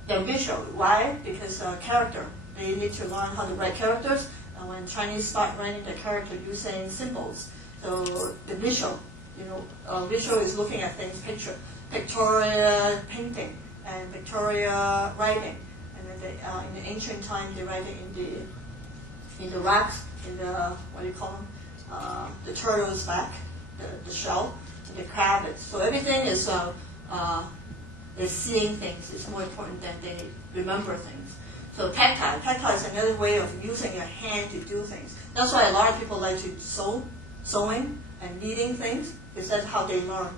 They're visual. Why? Because character. They need to learn how to write characters. And when Chinese start writing the character using symbols, so the visual, visual is looking at things, pictorial painting and pictorial writing. And then they, in the ancient time, they write it in the rocks, in the, what do you call them? The turtle's back, the shell, the crab. So everything is they're seeing things. It's more important than they remember things. So tactile is another way of using your hand to do things. That's why a lot of people like to sewing and kneading things, because that's how they learn.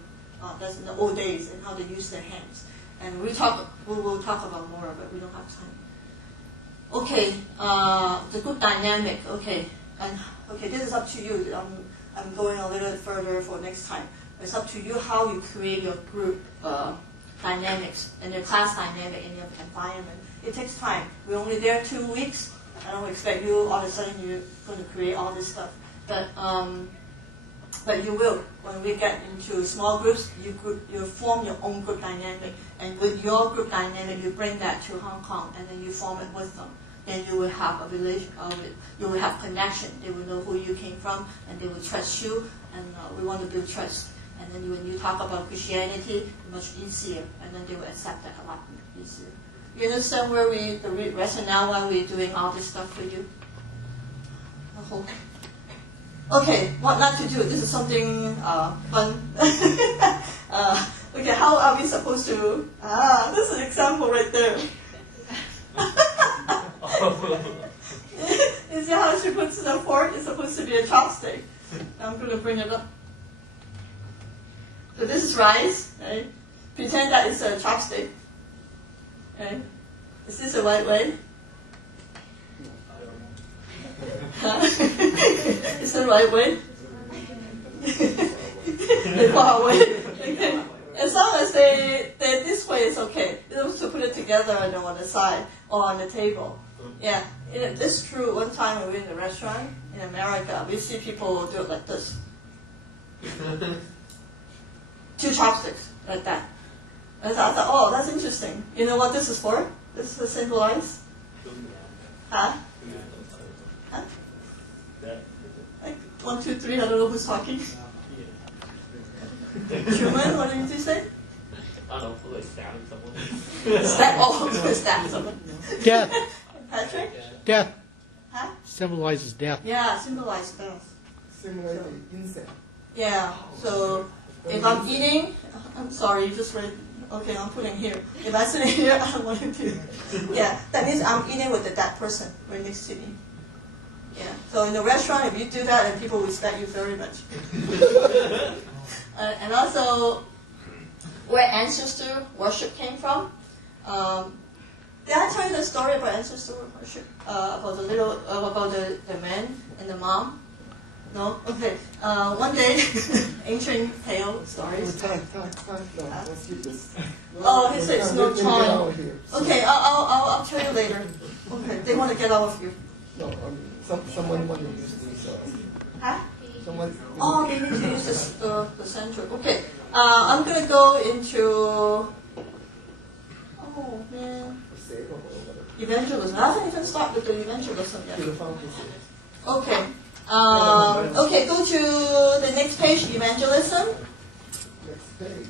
That's in the old days and how they use their hands. And we will talk about more of it. We don't have time. Okay, the group dynamic. Okay, and okay, this is up to you. I'm going a little further for next time. It's up to you how you create your group dynamics and your class dynamic in your environment. It takes time. We're only there 2 weeks. I don't expect you all of a sudden you're going to create all this stuff, but you will. When we get into small groups, you form your own group dynamic, and with your group dynamic, you bring that to Hong Kong, and then you form it with them. Then you will have a relation. You will have connection. They will know who you came from, and they will trust you. And we want to build trust. And then when you talk about Christianity, it's much easier, and then they will accept that a lot easier. You understand where the rationale why we're doing all this stuff for you? I hope. Okay, what not to do? This is something fun. Okay, how are we supposed to? This is an example right there. You see how she puts the fork? It's supposed to be a chopstick. I'm going to bring it up. So this is rice. Right? Pretend that it's a chopstick. Okay. Is this the right way? Is the right way? They're far away. Okay. As long as they're this way, it's okay. You don't have to put it together on the side or on the table. Yeah, it's true. One time we were in a restaurant in America, we see people do it like this. 2 chopsticks, like that. And so I thought, oh, that's interesting. You know what this is for? This is to symbolize? Huh? Huh? Like 1, 2, 3, I don't know who's talking. Truman, what did you say? I don't know, like stabbing someone. Stab someone. Death. Patrick? Death. Huh? Symbolizes death. Yeah, symbolize death. Similar to insect. Yeah, so if I'm eating, I'm sorry, you just read, okay, I'm putting here. If I sit here, I don't want to. Yeah, that means I'm eating with that person right next to me. Yeah, so in a restaurant, if you do that, then people respect you very much. And also where ancestor worship came from. Did I tell you the story about ancestor worship? About the man and the mom? No? Okay. One day, ancient tale stories. Time. No, let's keep this. Oh, he said it's no Let me get out time. of here. Okay, I'll tell you later. Okay, they want to get out of here. No, someone wanted to use this. Huh? Someone. Oh, they need to use this, the center. Okay, I'm going to go into, oh man, evangelism. I haven't even started with the evangelism yet. Okay. Okay, go to the next page, evangelism. Next page.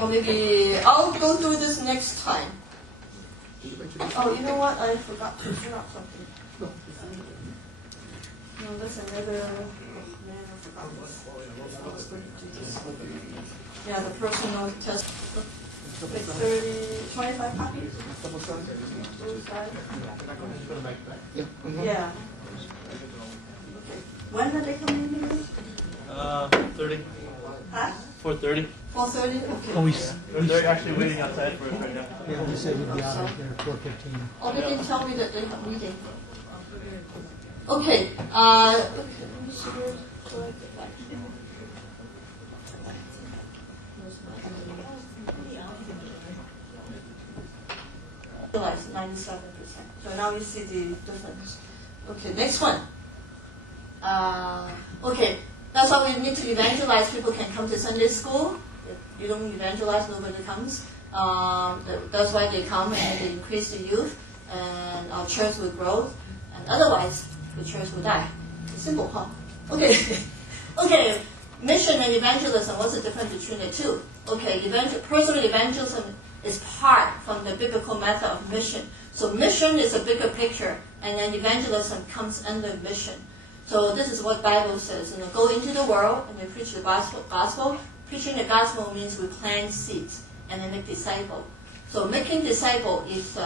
Or maybe I'll go through this next time. Oh, you know what? I forgot to fill out something. No, that's another. Oh, man, I forgot this. I was going to do this. Yeah, the personal test. Like 25 copies? Yeah. Yeah. Okay. When are they coming in? 30. Huh? 4:30. 4:30? Okay. They're actually waiting outside for us right now. Yeah, we said we'd be out of there 4:15. Oh, they didn't tell me that they have meeting. Okay. Let me see where do I get back here? Realize 97%. So now we see the difference. Okay, next one. Okay, that's why we need to evangelize. People can come to Sunday school. If you don't evangelize, nobody comes. That's why they come and they increase the youth, and our church will grow. And otherwise, the church will die. It's simple, huh? Okay. Okay. Mission and evangelism. What's the difference between the two? Okay, personal evangelism is part from the biblical method of mission. So mission is a bigger picture, and then evangelism comes under mission. So this is what Bible says. Go into the world and then preach the gospel. Preaching the gospel means we plant seeds and then make disciples. So making disciples is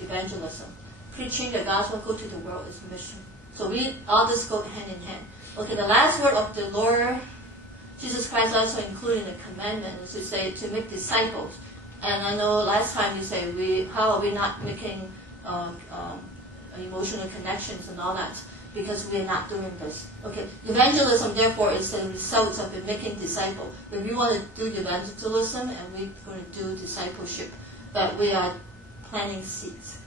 evangelism. Preaching the gospel, go to the world, is mission. So all this go hand in hand. Okay, the last word of the Lord Jesus Christ also including the commandment is to say to make disciples. And I know last time you say how are we not making emotional connections and all that because we are not doing this. Okay, evangelism therefore is the result of making disciples. When we want to do evangelism and we're going to do discipleship, but we are planting seeds.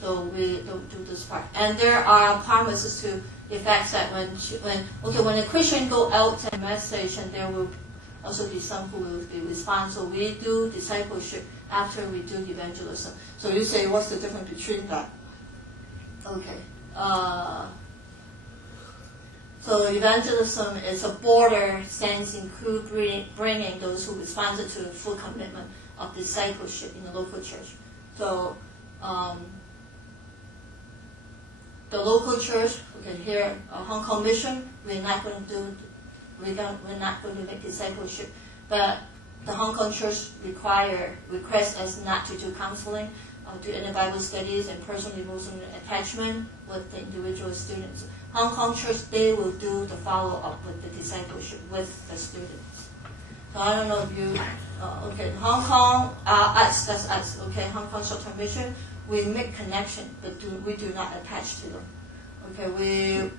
So we don't do this part. And there are promises to the fact that when a Christian go out and message, and there will also be some who will be respond. So we do discipleship after we do evangelism. So you say, what's the difference between that? Okay. So evangelism is a broader sense include bringing those who responded to the full commitment of discipleship in the local church. So the local church, okay, here Hong Kong Mission, we're not going to make discipleship, but the Hong Kong church request us not to do counseling, do any Bible studies and personal emotional attachment with the individual students. Hong Kong church, they will do the follow-up with the discipleship with the students. So I don't know if you, okay, Hong Kong, us, that's us, okay, Hong Kong short-term mission, we make connection, but we do not attach to them. Okay,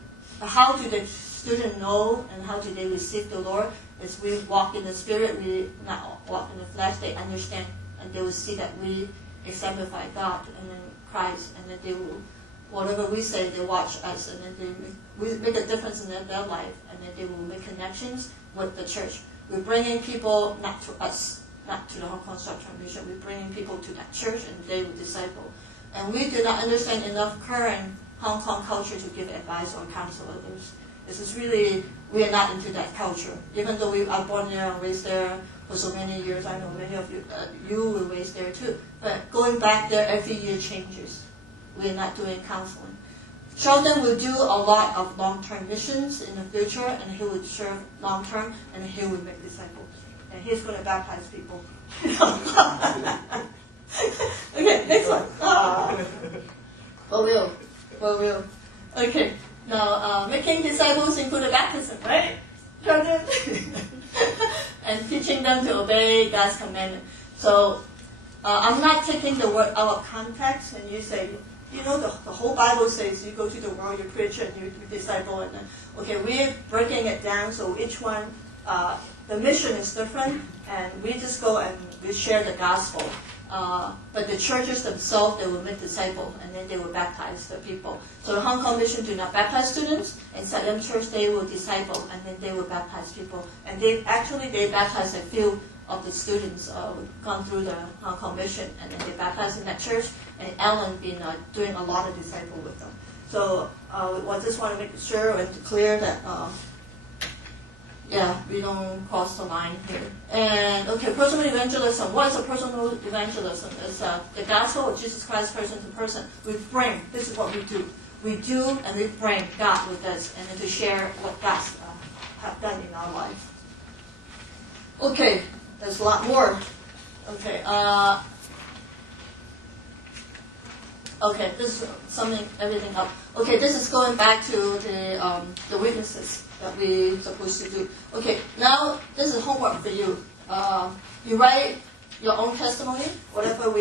how do the student know and how do they receive the Lord? Is we walk in the Spirit, we not walk in the flesh. They understand and they will see that we exemplify God and then Christ, and then they will, whatever we say, they watch us, and then we make a difference in their life, and then they will make connections with the church. We're bringing people not to us, not to the Hong Kong short-term mission. We're bringing people to that church, and they will disciple. And we do not understand enough current Hong Kong culture to give advice or counsel others. This is really, we are not into that culture. Even though we are born there and raised there for so many years, I know many of you, you were raised there too. But going back there every year changes. We are not doing counseling. Sheldon will do a lot of long-term missions in the future, and he will serve long-term, and he will make disciples. And he's going to baptize people. Okay, next one. For real. Okay, now making disciples include baptism, right? Sheldon? teaching them to obey God's commandment. So I'm not taking the word out of context, and you say, you know, the whole Bible says you go to the world, you preach, and you disciple, and then, okay, we're breaking it down so each one, the mission is different, and we just go and we share the gospel. But the churches themselves, they will make disciples, and then they will baptize the people. So the Hong Kong mission do not baptize students, and Salem Church, they will disciple, and then they will baptize people. And they baptize a few of the students gone through the Hong Kong mission, and then they baptized in that church, and Alan been doing a lot of disciple with them. So I just want to make sure and clear that we don't cross the line here. And okay, personal evangelism. What is a personal evangelism? It's the gospel of Jesus Christ person to person. We bring. This is what we do. We do, and we bring God with us, and then to share what God have done in our life. Okay. There's a lot more. Okay. Okay. This is summing everything up. Okay. This is going back to the witnesses that we're supposed to do. Okay. Now this is homework for you. You write your own testimony, whatever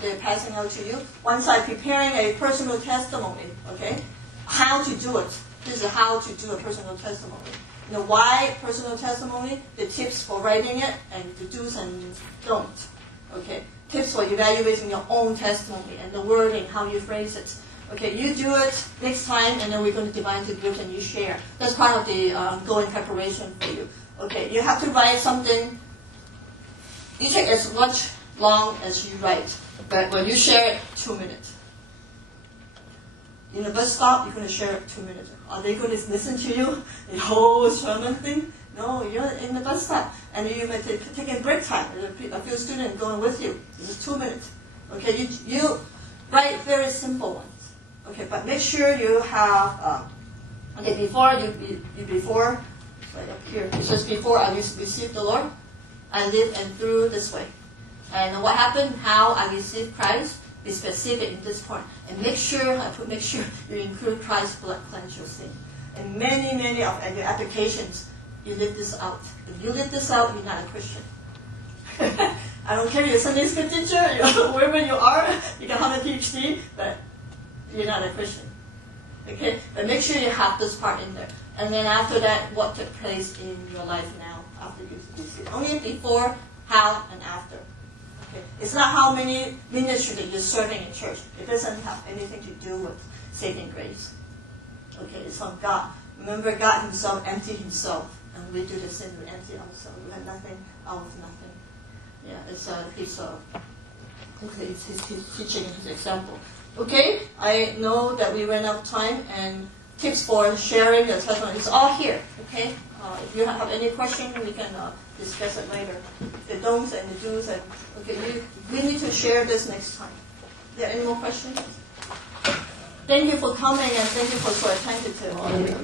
they're passing out to you. Once I'm preparing a personal testimony. Okay. How to do it. This is how to do a personal testimony. You know, why personal testimony, the tips for writing it, and the do's and don'ts. Okay, tips for evaluating your own testimony and the wording, how you phrase it. Okay, you do it next time, and then we're going to divide into groups and you share. That's part of the going preparation for you. Okay, you have to write something. You take as much long as you write, but when you share it, 2 minutes. In the bus stop, you're going to share it 2 minutes. Are they going to listen to you, the whole sermon thing? No, you're in the bus stop. And you may take a break time. There's a few students going with you. This is 2 minutes. Okay, you write very simple ones. Okay, but make sure you have, before, right up here, it says, before I received the Lord, I lived and through this way. And what happened, how I received Christ, be specific in this point, and make sure you include Christ's blood cleanse your sin. And many of your applications, you live this out. If you live this out, you're not a Christian. I don't care if you're a Sunday school teacher, wherever you are, you can have a PhD, but you're not a Christian. Okay, but make sure you have this part in there. And then after that, what took place in your life now after you received? Only before, how, and after. Okay. It's not how many ministry that you're serving in church. It doesn't have anything to do with saving grace. Okay, it's from God. Remember, God Himself emptied Himself, and we do the same. We empty ourselves. We have nothing out of nothing. Yeah, it's His teaching and His example. Okay, I know that we ran out of time, and tips for sharing your testimony. It's all here. Okay, if you have any question, we can discuss it later. The don'ts and the do's, and okay, we need to share this next time. Are there any more questions? Thank you for coming, and thank you for so attentive to all of you.